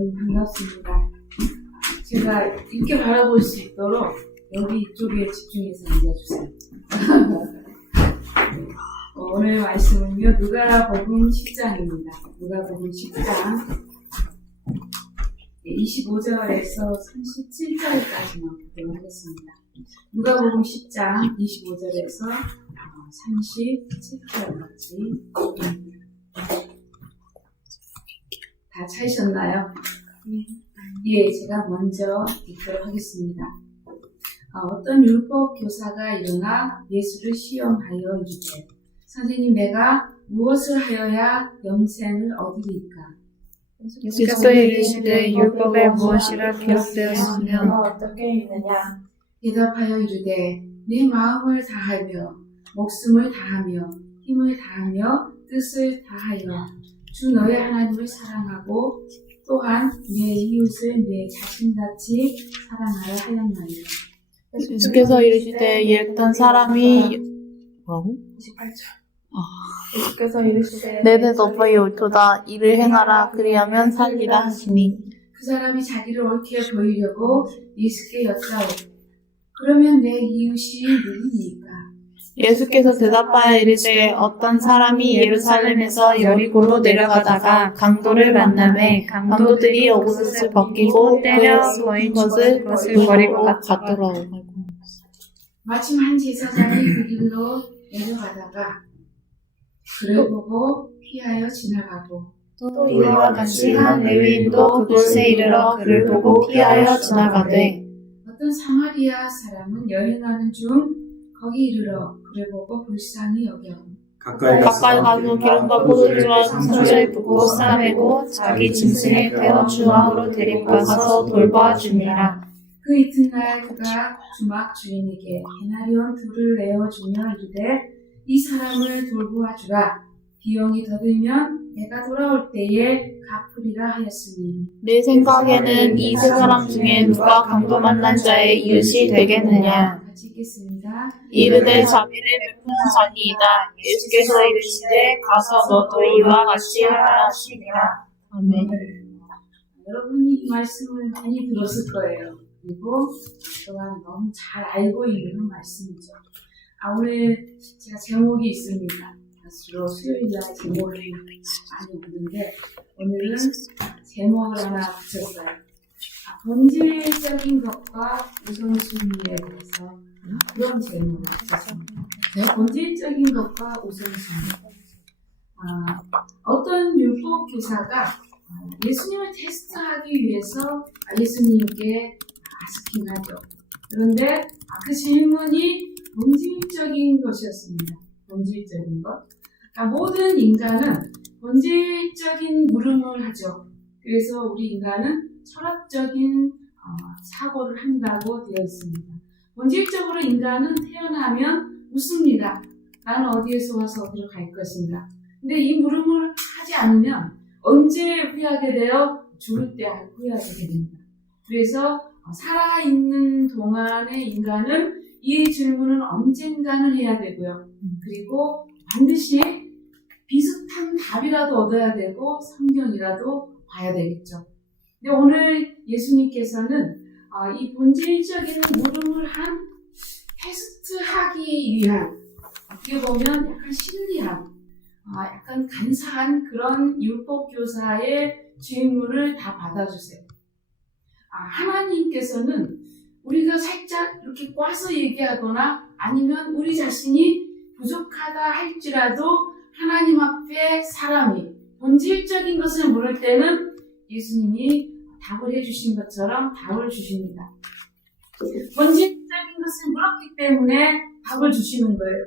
여러분 반갑습니다. 제가 이렇게 바라볼 수 있도록 여기 이쪽에 집중해서 앉아주세요. 오늘 말씀은요, 누가복음 10장입니다. 누가복음 10장 25절에서 37절까지만 보도록 하겠습니다. 누가복음 10장 25절에서 37절까지 다 찾으셨나요? 예, 제가 먼저 읽도록 하겠습니다. 어떤 율법 교사가 일어나 예수를 시험하여 이르되, 선생님, 내가 무엇을 하여야 영생을 얻으리까? 예수께서 이르시되 율법에 무엇이라 기록되었으면 어떻게 읽느냐? 대답하여 이르되, 내 마음을 다하며 목숨을 다하며 힘을 다하며 뜻을 다하여 주 너의 하나님을 사랑하고 또한 내 이웃을 내 자신같이 사랑하여 하였나이다. 예수께서 이르시되 읽던 사람이 뭐라고? 28절. 예수께서 이르시되 내내 너희 옳도다 이를 행하라 그리하면 살리라 하시니 그 사람이 자기를 옳게 보이려고 예수께 여짜오되, 그러면 내 이웃이 누구니까? 예수께서 대답하여 이르시되 어떤 사람이 예루살렘에서 여리고로 내려가다가 강도를 만나매 강도들이 옷을 벗기고 때려 버린 것을 버리고 갔더라고. 마침 한 제사장이 그 길로 내려가다가 그를 보고 피하여 지나가고 또 이와 같이 한 레위인도 그곳에 이르러 그를 보고 피하여 지나가되 어떤 사마리아 사람은 여행하는 중 거기 이르러 그를 보고 불쌍히 여겨 가까이 가서 기름과 포도주와 상소를 붓고 싸매고 자기 짐승에 태워 주왕으로 데리고 가서 돌보아주니라. 그 이튿날 그가 주막 주인에게 데나리온 둘을 내어주며 이르되, 이 사람을 돌보아주라. 비용이 더 들면 내가 돌아올 때에 갚으리라 하였으니, 내 생각에는 이 세 사람 중에 누가 강도 만난 자의 이웃이 되겠느냐. 같이 읽겠습니다. 이르되 자비를 베푸는 자니이다. 예수께서 이르시되 가서 너도 이와 같이 하라 하시니라. 아멘. 여러분이 이 말씀을 많이 들었을 거예요. 그리고 또한 너무 잘 알고 있는 말씀이죠. 오늘 제가 제목이 있습니다. 주로 수요일날 제목을 많이 오는데, 오늘은 제목을 하나 붙였어요. 본질적인 것과 우선순위에 대해서 그런 제목을 붙였습니다. 본질적인 것과 우선순위. 어떤 율법 교사가 예수님을 테스트하기 위해서 예수님께 아스킹하죠. 그런데 그 질문이 본질적인 것이었습니다. 본질적인 것. 모든 인간은 본질적인 물음을 하죠. 그래서 우리 인간은 철학적인 사고를 한다고 되어 있습니다. 본질적으로 인간은 태어나면 묻습니다. 나는 어디에서 와서 어디로 갈 것인가. 근데 이 물음을 하지 않으면 언제 후회하게 되어? 죽을 때 후회하게 됩니다. 그래서 살아있는 동안의 인간은 이 질문은 언젠가는 해야 되고요. 그리고 반드시 비슷한 답이라도 얻어야 되고 성경이라도 봐야 되겠죠. 근데 오늘 예수님께서는 이 본질적인 물음을 한 테스트하기 위한, 어떻게 보면 약간 신리한, 약간 간사한 그런 율법교사의 질문을 다 받아주세요. 하나님께서는 우리가 살짝 이렇게 꽈서 얘기하거나 아니면 우리 자신이 부족하다 할지라도 하나님 앞에 사람이 본질적인 것을 물을 때는 예수님이 답을 해주신 것처럼 답을 주십니다. 본질적인 것을 물었기 때문에 답을 주시는 거예요.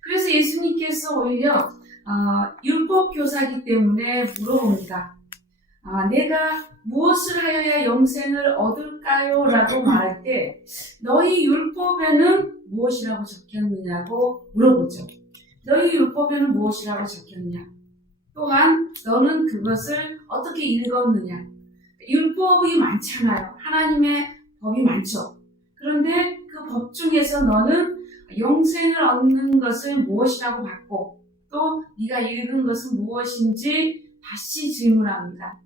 그래서 예수님께서 오히려 율법 교사이기 때문에 물어봅니다. 내가 무엇을 하여야 영생을 얻을까요? 라고 말할 때 너희 율법에는 무엇이라고 적혔느냐고 물어보죠. 너희 율법에는 무엇이라고 적혔냐? 또한 너는 그것을 어떻게 읽었느냐? 율법이 많잖아요. 하나님의 법이 많죠. 그런데 그 법 중에서 너는 영생을 얻는 것을 무엇이라고 받고 또 네가 읽은 것은 무엇인지 다시 질문합니다.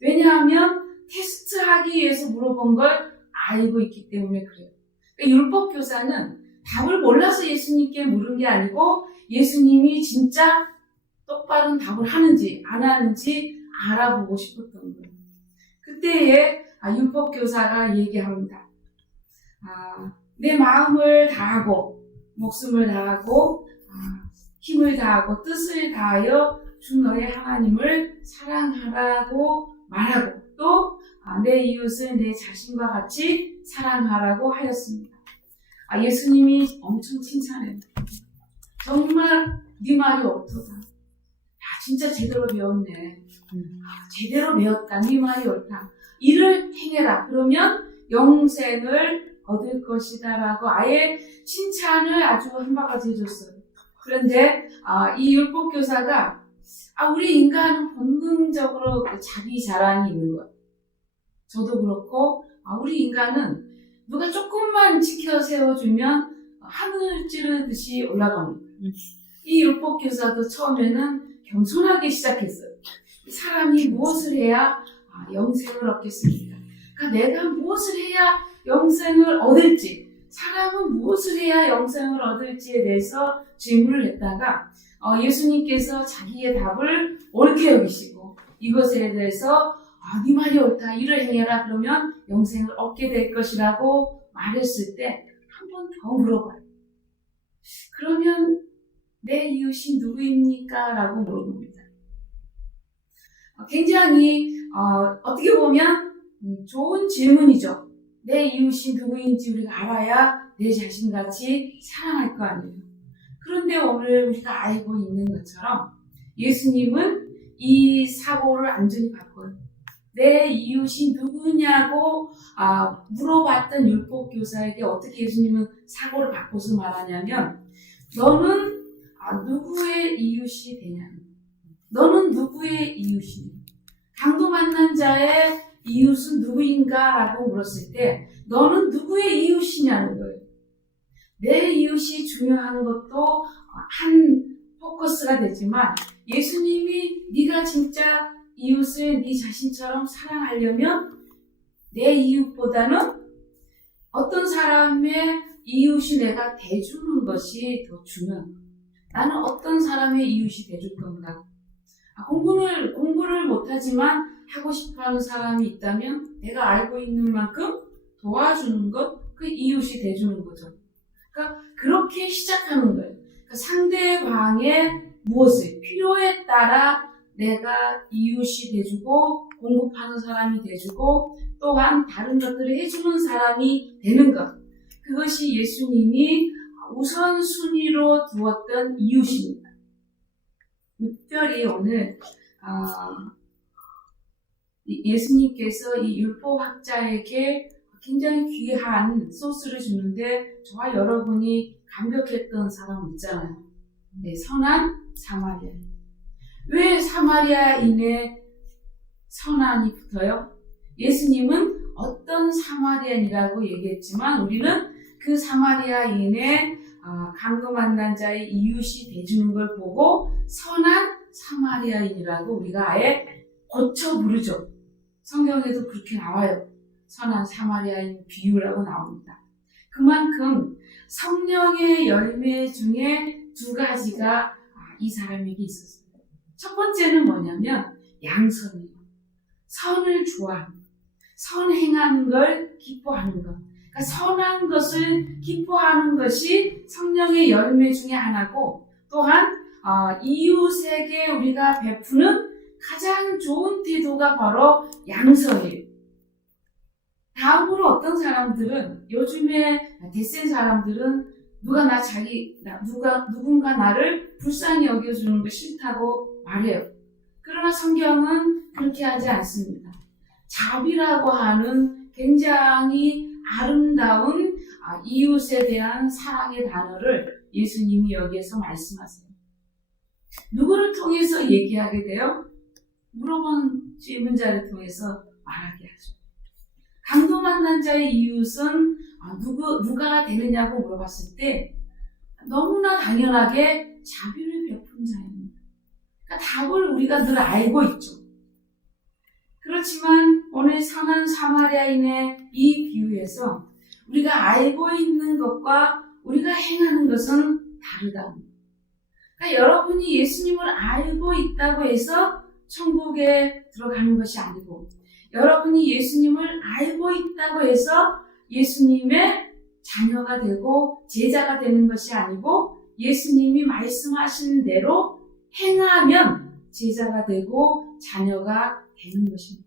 왜냐하면 테스트하기 위해서 물어본 걸 알고 있기 때문에 그래요. 그러니까 율법교사는 답을 몰라서 예수님께 물은 게 아니고 예수님이 진짜 똑바른 답을 하는지 안 하는지 알아보고 싶었던 거예요. 그때에 율법교사가 얘기합니다. 내 마음을 다하고 목숨을 다하고 힘을 다하고 뜻을 다하여 주 너의 하나님을 사랑하라고 말하고 또 내 이웃을 내 자신과 같이 사랑하라고 하였습니다. 예수님이 엄청 칭찬해요. 정말 네 말이 옳도다. 진짜 제대로 배웠네. 제대로 배웠다. 네 말이 옳다. 이를 행해라. 그러면 영생을 얻을 것이다 라고 아예 칭찬을 아주 한 바가지 해줬어요. 그런데 이 율법교사가 우리 인간은 본능적으로 자기 자랑이 있는 거예요. 저도 그렇고 우리 인간은 누가 조금만 지켜 세워주면 하늘 찌르듯이 올라갑니다. 이 율법교사도 처음에는 겸손하게 시작했어요. 사람이 무엇을 해야 영생을 얻겠습니까? 그러니까 내가 무엇을 해야 영생을 얻을지, 사람은 무엇을 해야 영생을 얻을지에 대해서 질문을 했다가 예수님께서 자기의 답을 옳게 여기시고 이것에 대해서 네 말이 옳다. 이를 행해라. 그러면 영생을 얻게 될 것이라고 말했을 때 한 번 더 물어봐요. 그러면 내 이웃이 누구입니까? 라고 물어봅니다. 굉장히 어떻게 보면 좋은 질문이죠. 내 이웃이 누구인지 우리가 알아야 내 자신같이 사랑할 거 아니에요. 그런데 오늘 우리가 알고 있는 것처럼 예수님은 이 사고를 완전히 바꿔요. 내 이웃이 누구냐고 물어봤던 율법교사에게 어떻게 예수님은 사고를 바꿔서 말하냐면 너는 누구의 이웃이 되냐? 너는 누구의 이웃이냐? 강도 만난 자의 이웃은 누구인가? 라고 물었을 때 너는 누구의 이웃이냐는 거예요. 내 이웃이 중요한 것도 한 포커스가 되지만 예수님이 네가 진짜 이웃을 네 자신처럼 사랑하려면 내 이웃보다는 어떤 사람의 이웃이 내가 대주는 것이 더 중요한 거예요. 나는 어떤 사람의 이웃이 돼줄 건가? 공부를 못하지만 하고 싶어하는 사람이 있다면 내가 알고 있는 만큼 도와주는 것, 그 이웃이 돼주는 거죠. 그러니까 그렇게 시작하는 거예요. 그러니까 상대방의 무엇을 필요에 따라 내가 이웃이 돼주고 공급하는 사람이 돼주고 또한 다른 것들을 해주는 사람이 되는 것. 그것이 예수님이 우선순위로 두었던 이웃입니다. 특별히 오늘 예수님께서 이 율법학자에게 굉장히 귀한 소스를 주는데 저와 여러분이 감격했던 사람 있잖아요. 네, 선한 사마리아. 왜 사마리아인의 선한이 붙어요? 예수님은 어떤 사마리아인이라고 얘기했지만 우리는 그 사마리아인의 강도 만난 자의 이웃이 돼주는 걸 보고 선한 사마리아인이라고 우리가 아예 고쳐 부르죠. 성경에도 그렇게 나와요. 선한 사마리아인 비유라고 나옵니다. 그만큼 성령의 열매 중에 두 가지가 이 사람에게 있었어요. 첫 번째는 뭐냐면 양선이에요. 선을 좋아하는 것. 선행하는 걸 기뻐하는 것. 그러니까 선한 것을 기뻐하는 것이 성령의 열매 중에 하나고 또한 이웃에게 우리가 베푸는 가장 좋은 태도가 바로 양선이에요. 다음으로 어떤 사람들은 요즘에 대센 사람들은 누군가 나를 불쌍히 여겨주는 거 싫다고 말해요. 그러나 성경은 그렇게 하지 않습니다. 자비라고 하는 굉장히 아름다운 이웃에 대한 사랑의 단어를 예수님이 여기에서 말씀하세요. 누구를 통해서 얘기하게 돼요? 물어본 질문자를 통해서 말하게 하죠. 강도 만난 자의 이웃은 누가 되느냐고 물어봤을 때 너무나 당연하게 자비를 베푼 자입니다. 그러니까 답을 우리가 늘 알고 있죠. 그렇지만 오늘 선한 사마리아인의 이 비유에서 우리가 알고 있는 것과 우리가 행하는 것은 다르다. 그러니까 여러분이 예수님을 알고 있다고 해서 천국에 들어가는 것이 아니고, 여러분이 예수님을 알고 있다고 해서 예수님의 자녀가 되고 제자가 되는 것이 아니고, 예수님이 말씀하시는 대로 행하면 제자가 되고 자녀가 되는 것입니다.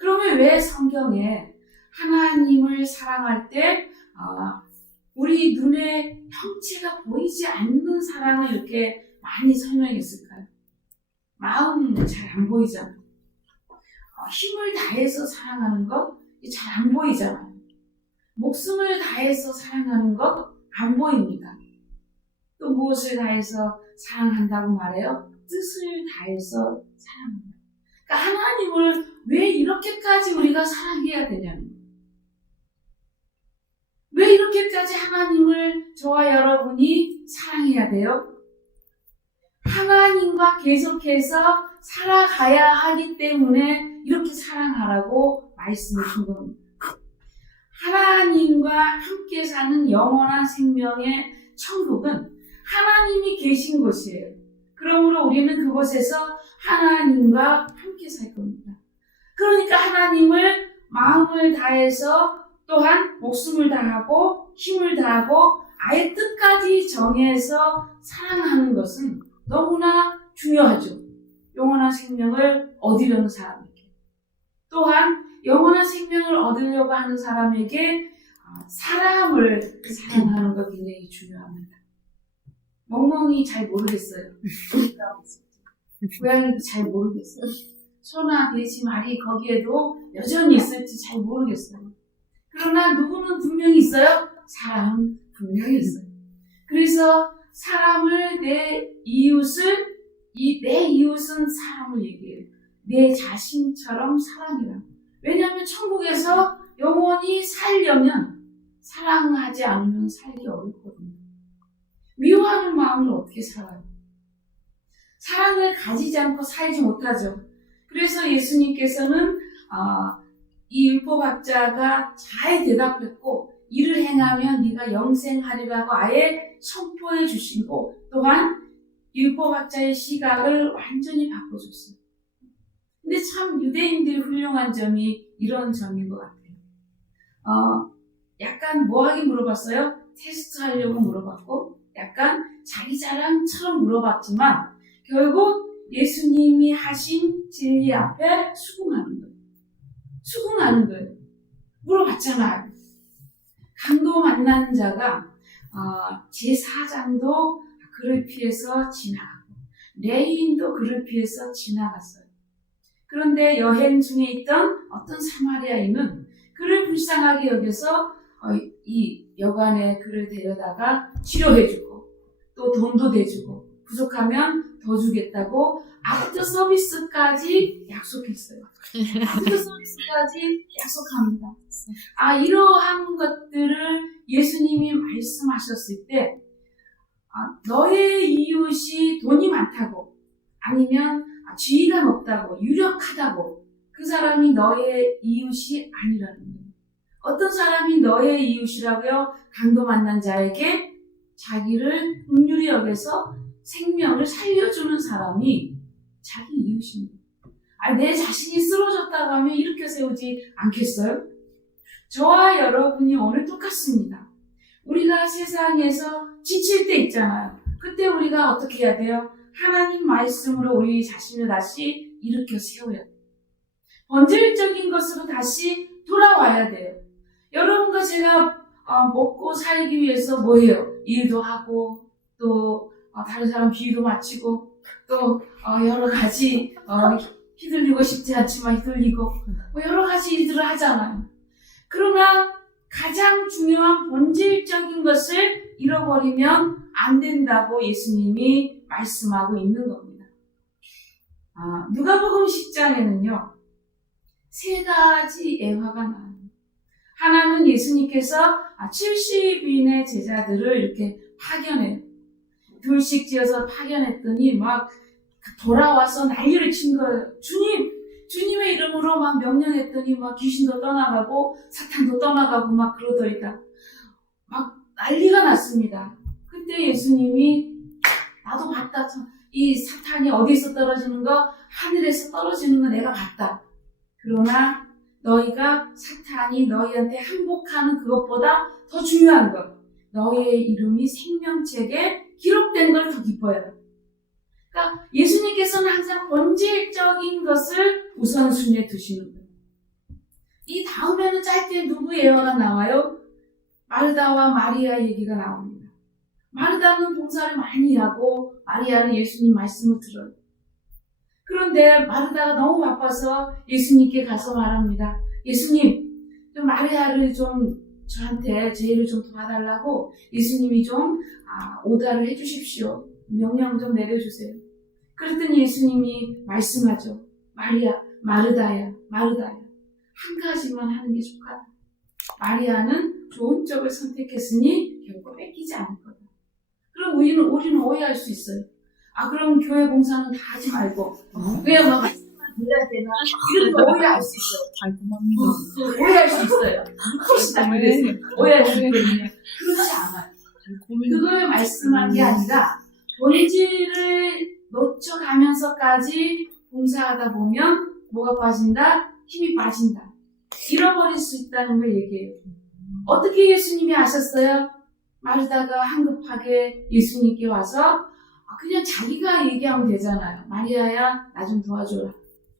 그러면 왜 성경에 하나님을 사랑할 때 우리 눈에 형체가 보이지 않는 사랑을 이렇게 많이 설명했을까요? 마음은 잘 안 보이잖아요. 힘을 다해서 사랑하는 것 잘 안 보이잖아요. 목숨을 다해서 사랑하는 것 안 보입니다. 또 무엇을 다해서 사랑한다고 말해요? 뜻을 다해서 사랑합니다. 그러니까 하나님을 왜 이렇게까지 우리가 사랑해야 되냐는 거예요. 왜 이렇게까지 하나님을 저와 여러분이 사랑해야 돼요? 하나님과 계속해서 살아가야 하기 때문에 이렇게 사랑하라고 말씀해 준 겁니다. 하나님과 함께 사는 영원한 생명의 천국은 하나님이 계신 곳이에요. 그러므로 우리는 그곳에서 하나님과 함께 살 겁니다. 그러니까 하나님을 마음을 다해서 또한 목숨을 다하고 힘을 다하고 아예 끝까지 정해서 사랑하는 것은 너무나 중요하죠. 영원한 생명을 얻으려는 사람에게. 또한 영원한 생명을 얻으려고 하는 사람에게 사람을 사랑하는 것 굉장히 중요합니다. 멍멍이 잘 모르겠어요. 고양이도 잘 모르겠어요. 소나 돼지 말이 거기에도 여전히 있을지 잘 모르겠어요. 그러나 누구는 분명히 있어요? 사람은 분명히 있어요. 그래서 사람을 내 이웃은 사람을 얘기해요. 내 자신처럼 사랑이라. 왜냐하면 천국에서 영원히 살려면 사랑하지 않으면 살기 어렵거든요. 미워하는 마음을 어떻게 살아요? 사랑을 가지지 않고 살지 못하죠. 그래서 예수님께서는 이 율법학자가 잘 대답했고, 이를 행하면 네가 영생하리라고 아예 선포해 주시고, 또한 율법학자의 시각을 완전히 바꿔줬어요. 근데 참 유대인들이 훌륭한 점이 이런 점인 것 같아요. 약간 뭐하게 물어봤어요? 테스트 하려고 물어봤고, 약간 자기 자랑처럼 물어봤지만 결국 예수님이 하신 진리 앞에 수긍하는 거예요. 수긍하는 거예요. 물어봤잖아요. 강도 만난 자가 제4장도 그를 피해서 지나가고 레위인도 그를 피해서 지나갔어요. 그런데 여행 중에 있던 어떤 사마리아인은 그를 불쌍하게 여겨서 이 여관에 그를 데려다가 치료해주고 또 돈도 대주고 부족하면 더 주겠다고 아프터 서비스까지 약속했어요. 아프터 서비스까지 약속합니다. 이러한 것들을 예수님이 말씀하셨을 때 너의 이웃이 돈이 많다고 아니면 지위가 높다고 유력하다고 그 사람이 너의 이웃이 아니라는 거예요. 어떤 사람이 너의 이웃이라고요? 강도 만난 자에게 자기를 긍휼히 여겨서 생명을 살려주는 사람이 자기 이웃입니다. 내 자신이 쓰러졌다고 하면 일으켜 세우지 않겠어요? 저와 여러분이 오늘 똑같습니다. 우리가 세상에서 지칠 때 있잖아요. 그때 우리가 어떻게 해야 돼요? 하나님 말씀으로 우리 자신을 다시 일으켜 세워야 돼요. 본질적인 것으로 다시 돌아와야 돼요. 여러분과 제가 먹고 살기 위해서 뭐예요? 일도 하고 또 다른 사람 비위도 맞추고 또 여러 가지 휘둘리고 싶지 않지만 휘둘리고 여러 가지 일들을 하잖아요. 그러나 가장 중요한 본질적인 것을 잃어버리면 안 된다고 예수님이 말씀하고 있는 겁니다. 누가복음 10장에는요. 3가지 예화가 나와요. 하나는 예수님께서 70인의 제자들을 이렇게 파견해요. 둘씩 지어서 파견했더니 막 돌아와서 난리를 친 거예요. 주님 예수님의 이름으로 막 명령했더니 막 귀신도 떠나가고 사탄도 떠나가고 막 그러더이다. 막 난리가 났습니다. 그때 예수님이 나도 봤다. 이 사탄이 어디서 떨어지는 거? 하늘에서 떨어지는 거 내가 봤다. 그러나 너희가 사탄이 너희한테 항복하는 그것보다 더 중요한 것. 너희의 이름이 생명책에 기록된 걸 더 기뻐해라. 그러니까 예수님께서는 항상 본질적인 것을 우선순위에 두시는 거예요. 이 다음에는 짧게 누구 예화가 나와요? 마르다와 마리아 얘기가 나옵니다. 마르다는 봉사를 많이 하고 마리아는 예수님 말씀을 들어요. 그런데 마르다가 너무 바빠서 예수님께 가서 말합니다. 예수님, 좀 마리아를 좀 저한테 제 일을 좀 도와달라고 예수님이 좀 오다를 해주십시오. 명령 좀 내려주세요. 그랬더니 예수님이 말씀하죠. 마르다야. 한 가지만 하는 게 좋다. 마리아는 좋은 쪽을 선택했으니 결코 뺏기지 않을 거다. 그럼 우리는 오해할 수 있어요. 그럼 교회 봉사는 다 하지 말고 그냥 막 말씀만 들어야 되나? 이렇게 오해할 수 있어요. 오해할 수 있어요. 혹시 잘못했어요. 오해할 수 있거든요. 그렇지 않아요. 그걸 말씀한 게 아니라 본질을 놓쳐가면서까지 봉사하다 보면 뭐가 빠진다? 힘이 빠진다. 잃어버릴 수 있다는 걸 얘기해요. 어떻게 예수님이 아셨어요? 마르다가 한급하게 예수님께 와서 그냥 자기가 얘기하면 되잖아요. 마리아야, 나 좀 도와줘라.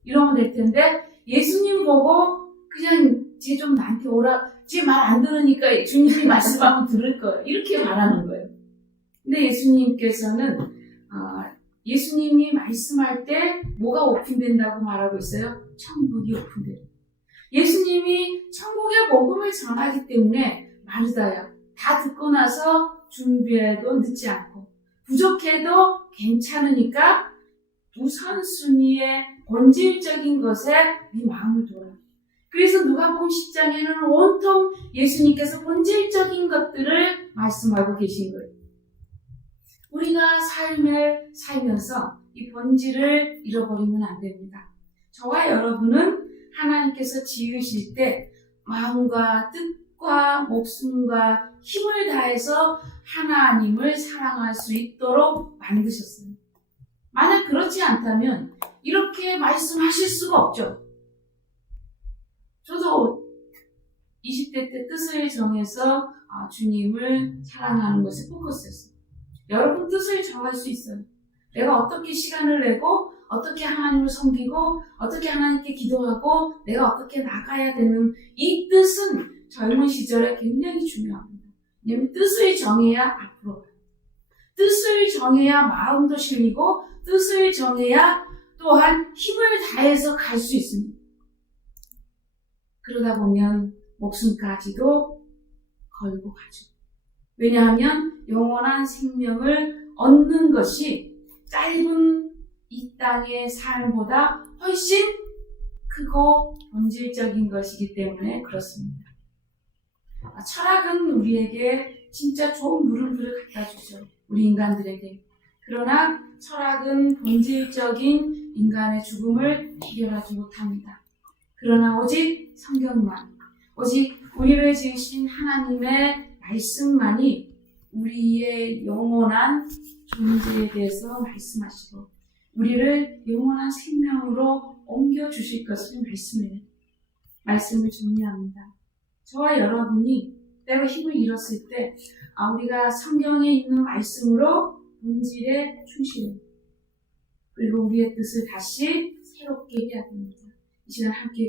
이러면 될 텐데 예수님 보고 그냥 쟤 좀 나한테 오라. 쟤 말 안 들으니까 주님이 말씀하면 들을 거예요. 이렇게 말하는 거예요. 근데 예수님께서는 예수님이 말씀할 때 뭐가 오픈된다고 말하고 있어요? 천국이 오픈돼요. 예수님이 천국의 복음을 전하기 때문에 마르다야, 다 듣고 나서 준비해도 늦지 않고 부족해도 괜찮으니까 우선순위의 본질적인 것에 네 마음을 둬라. 그래서 누가복음 10장에는 온통 예수님께서 본질적인 것들을 말씀하고 계신 거예요. 우리가 삶을 살면서 이 본질을 잃어버리면 안 됩니다. 저와 여러분은 하나님께서 지으실 때 마음과 뜻과 목숨과 힘을 다해서 하나님을 사랑할 수 있도록 만드셨어요. 만약 그렇지 않다면 이렇게 말씀하실 수가 없죠. 저도 20대 때 뜻을 정해서 주님을 사랑하는 것에 포커스했어요. 여러분 뜻을 정할 수 있어요. 내가 어떻게 시간을 내고 어떻게 하나님을 섬기고 어떻게 하나님께 기도하고 내가 어떻게 나가야 되는 이 뜻은 젊은 시절에 굉장히 중요합니다. 왜냐하면 뜻을 정해야 앞으로 가요. 뜻을 정해야 마음도 실리고 뜻을 정해야 또한 힘을 다해서 갈 수 있습니다. 그러다 보면 목숨까지도 걸고 가죠. 왜냐하면 영원한 생명을 얻는 것이 짧은 이 땅의 삶보다 훨씬 크고 본질적인 것이기 때문에 그렇습니다. 철학은 우리에게 진짜 좋은 물음표를 갖다 주죠. 우리 인간들에게. 그러나 철학은 본질적인 인간의 죽음을 해결하지 못합니다. 그러나 오직 성경만, 오직 우리를 지으신 하나님의 말씀만이 우리의 영원한 존재에 대해서 말씀하시고 우리를 영원한 생명으로 옮겨주실 것을 말씀해요. 말씀을 정리합니다. 저와 여러분이 때로 힘을 잃었을 때 우리가 성경에 있는 말씀으로 본질에 충실해요. 그리고 우리의 뜻을 다시 새롭게 해야 됩니다. 이 시간 함께